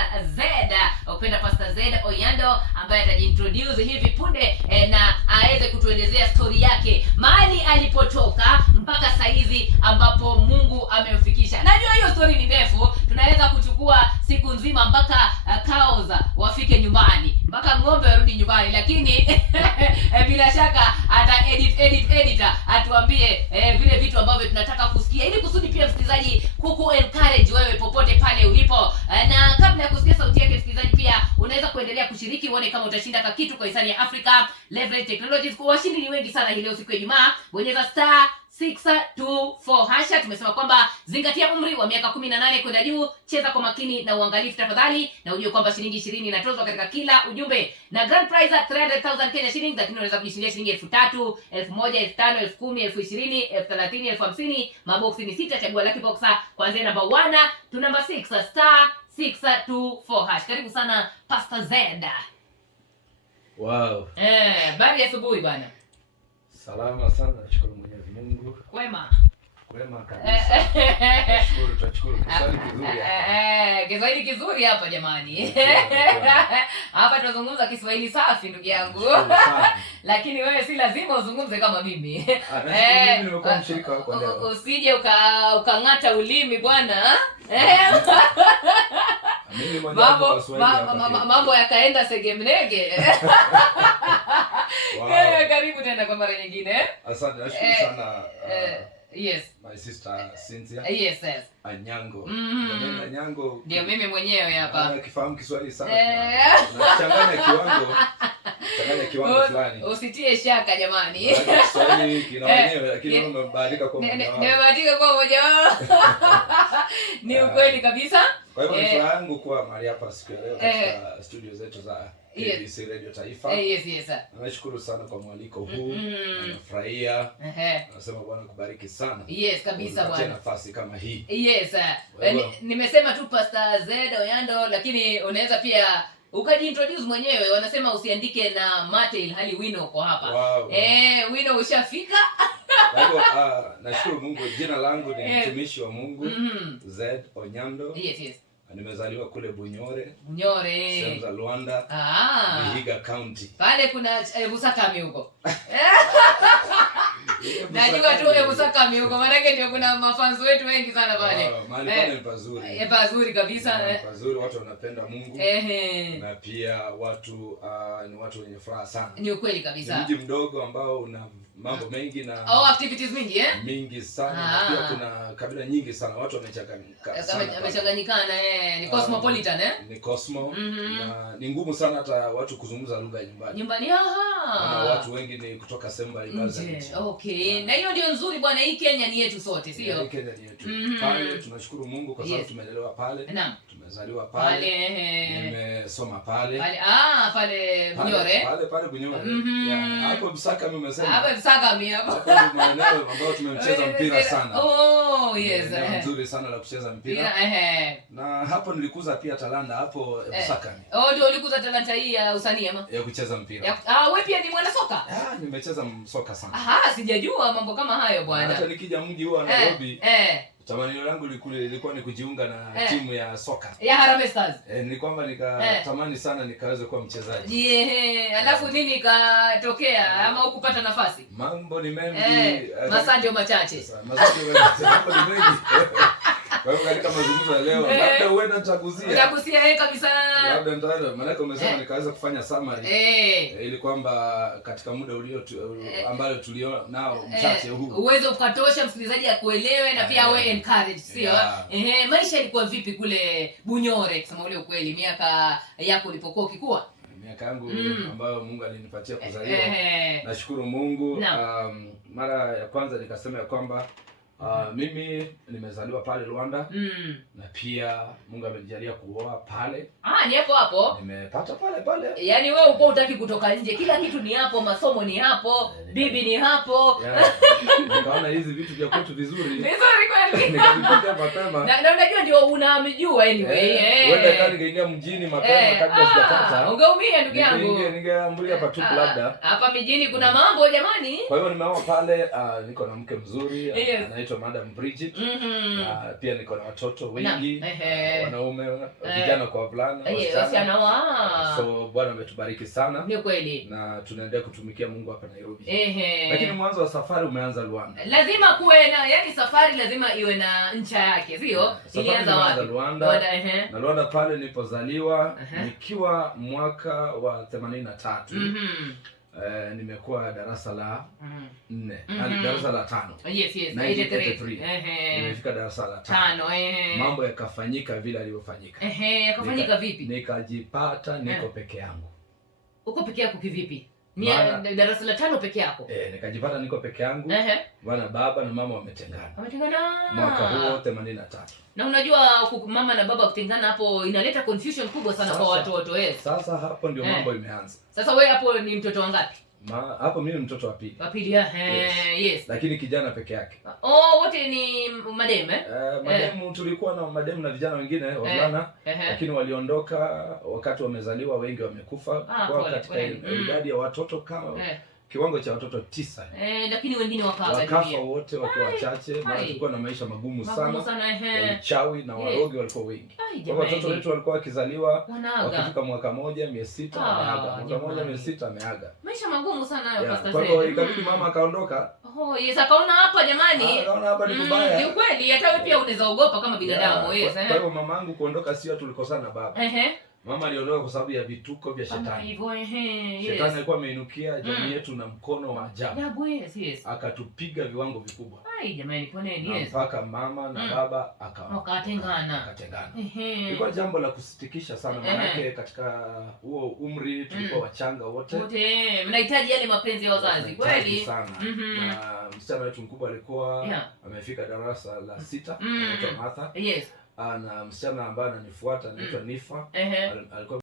Pastor Z, upenda Pastor Z Oyando, ambaye atajiintroduce hivi punde na aweze kutuelezea story yake, mahali alipotoka mpaka saizi ambapo Mungu amemfikisha. Najua hiyo story ni ndefu, tunaweza kuchukua siku nzima mpaka cows wafike nyumbani, mpaka ng'ombe warudi nyumbani, lakini bila shaka ata editor atuambie vile vitu ambavyo tunataka kusikia, ili kusudi pia msikilizaji kuku encourage wewe popote pale ulipo. Na kabla ya kusikia sauti yake msikilizaji, pia unaweza kuendelea kushiriki uone kama utashinda kitu kwa hisani ya Africa Leverage Technologies. Kwa washindi ni wengi sana hii leo siku ya Ijumaa. Bonyeza star 624 hasha. Tumesema kwamba zingatia umri wa miaka 18 kwenda juu, cheza kwa makini na uangalifu tafadhali, na ujue kwamba shilingi 20 inatozwa katika kila ujumbe, na grand prize 300,000 Kenya shillings, lakini unaweza kujishindia shilingi 3,000, 1,000, 5,000, 10,000, 20,000, 30,000, 50,000. Maboksi ni 6, chagua lucky box kuanzia namba 1 to namba 6 star 624 hash. Karibu sana Pastor Z. Wow. Bari asubuhi bwana. Salama sana, nashukuru Mwenyezi Mungu. Kwema. Kwema kabisa. Tunashukuru. Kiswahili kizuri hapa. Kiswahili kizuri hapa jamani. Hapa tunazungumza Kiswahili safi ndugu yangu. Lakini wewe si lazima uzungumze kama mimi. Mimi nimekuwa mshirika wako leo. Usije ukang'ata ulimi bwana. Mambo yakaenda segemnege. Wow. Karibu tena kwa mara nyingine. Asante, nashukuru sana. Yes. My sister Cynthia. Yes. Anyango. Mm. Anyango. Ndio mimi mwenyewe hapa. Kifahamu Kiswahili sana. Nachanganya kiwango fulani. Usitie shaka jamani. Kiswahili kina wenyewe, lakini umebahatika kwa mmoja wao. Nimebahatika kwa mmoja wao. Ni ukweli kabisa. Kwa hivyo ni furaha yangu kuwa mahali hapa siku ya leo katika studio zetu za ABC Radio Taifa. Yes. Nashukuru sana kwa mwaliko huu. Nafurahia. Nasema Bwana kubariki sana. Yes kabisa bwana. Nafasi kama hii. Yes. Nimesema tu Pastor Z Oyando, lakini unaweza pia ukajiintroduce mwenyewe. Wanasema usiandike na mate hali wino uko hapa. Wow. Wino ushafika. Kwa hivyo nashukuru Mungu, jina langu ni mtumishi wa Mungu Z Oyando. Yes. Nimezaliwa kule Bunyore. Sehemu za Luanda. Vihiga County. Pale kuna Busakami huko. Najua tu Busakami huko, maana yake ndio kuna mafans wetu wengi sana pale. Mahali pale ni pazuri. Pazuri kabisa. Pazuri, watu wanapenda Mungu. Na pia watu ni watu wenye furaha sana. Ni ukweli kabisa. Ni mji mdogo ambao una mambo mengi na activities mingi mingi sana. Pia kuna kabila nyingi sana, watu wamechanganyikana. Ni cosmopolitan ni cosmo. Na ni ngumu sana hata watu kuzungumza lugha nyumbani. Na watu wengi ni kutoka sehemu mbalimbali. Okay. Na hiyo ndio nzuri bwana, hii Kenya ni yetu sote, sio? Kenya ni yetu. Pale tunashukuru Mungu kwa sababu tumelelewa pale. Tumezaliwa pale. Nimesoma pale. Pale Bunyore. Pale Bunyore. Hapo Busakami umesema. Hapo Busakami hapo. Hapo ni maeneo ambayo tumecheza mpira sana. Yes. Ni nzuri sana la kucheza mpira. Na hapo nilikuza pia talanta hapo Busakami. Ndio ulikuza talanta hii ya usanii ama? Ya kucheza mpira. Wewe pia ni mwana soka? Nimecheza soka sana. Sijajua mambo kama hayo bwana. Hata nikija mji huu wa Nairobi, tamanio langu lilikuwa ni kujiunga na timu ya soka. Ya Harambee Stars. Ni kwamba nikatamani sana nikaweze kuwa mchezaji. Alafu nini ikatokea ama ukupata nafasi? Mambo ni mengi. Masanjo machache. Mambo ni mengi. Kwa hivyo katika mazungumzo ya leo, labda uenda nitagusia kabisa. Labda ndio maana umesema nikaweza kufanya summary. Ili kwamba katika muda ambao tulio nao mchache huu uweze ukatosha msikilizaji akuelewe na pia awe encourage, sio? Maisha ilikuwa vipi kule Bunyore kusema ule ukweli, miaka yako ulipokuwa ukikua? Miaka yangu ambayo Mungu alinipatia kuzaliwa. Nashukuru Mungu. Mara ya kwanza nikasema ya kwamba mimi nimezaliwa pale Luanda. Na pia Mungu amenijalia kuoa pale. Ni hapo. Nimepata pale. Yaani wewe uko hutaki kutoka nje. Kila kitu ni hapo, masomo ni hapo, bibi ni hapo. Nikaona hizi vitu vya kwetu vizuri. Vizuri kweli. Nikajipatia mapema. Na unajua ndio unamjua anyway. Wewe kama ningeingia mjini mapema kabla sijapata. Ungeumia ndugu yangu. Ningeambulia hapa tu labda. Hapa mijini kuna mambo jamani. Kwa hiyo nimeoa pale, niko na mke mzuri anaitwa Madam Bridget. Pia niko na watoto wengi, wanaume, vijana kwa wavulana, wasichana. So Bwana ametubariki sana. Ni kweli. Na tunaendelea kutumikia Mungu hapa Nairobi. Lakini mwanzo wa safari umeanza Luanda. Lazima kuwe na, yani safari lazima iwe na ncha yake, sio? Ilianza wapi? Luanda. Na Luanda pale nilipozaliwa nikiwa mwaka wa 83. Nimekuwa darasa la 4, darasa la 5. Yes, 83. Nimefika darasa la 5. Mambo yakafanyika vile alivyofanyika. Yakafanyika vipi? Nikajipata niko peke yangu. Uko peke yako kivipi? Ni darasa la 5 peke yako? Nikajipata niko peke yangu. Bwana, baba na mama wametengana. Mwaka huo 83. Na unajua mama na baba kutengana hapo inaleta confusion kubwa sana kwa watoto. Sasa hapo ndio mambo imeanza. Sasa wewe hapo ni mtoto wangapi? Hapo mimi ni mtoto wa pili. Wa pili, yes. Lakini kijana peke yake. Wote ni mademu mademu tulikuwa na mademu na vijana wengine wavulana, lakini waliondoka wakati wamezaliwa, wengi wamekufa kwa katika idadi ya watoto kama kiwango cha watoto 9. Lakini wengine wakafa wote wakiwa wachache, maana tulikuwa na maisha magumu sana. Uchawi na warogi walikuwa wengi. Kwa watoto wetu walikuwa wakizaliwa wakifika mwaka 1, miezi 6 ameaga. Mwaka 1, miezi 6 ameaga. Maisha magumu sana hayo Pastor. Kwa hiyo ikabidi mama akaondoka. Yes, akaona hapa jamani. Akaona hapa ni kubaya. Ni kweli, hata wewe pia unaweza ogopa kama binadamu. Kwa hiyo mamangu kuondoka sio tulikosana na baba. Mama aliondoka kwa sababu ya vituko vya shetani. Shetani alikuwa ameinukia jamii yetu na mkono wa ajabu. Akatupiga viwango vikubwa. Jamani, poneni. Mpaka mama na baba wakatengana. Ilikuwa jambo la kusitikisha sana, maana katika huo umri tulikuwa wachanga wote. Mnahitaji yale mapenzi ya wazazi kweli sana. Na msichana wetu mkubwa alikuwa amefika darasa la 6, anaitwa Martha. Na msichana ambaye ananifuata anaitwa Nifa. Alikuwa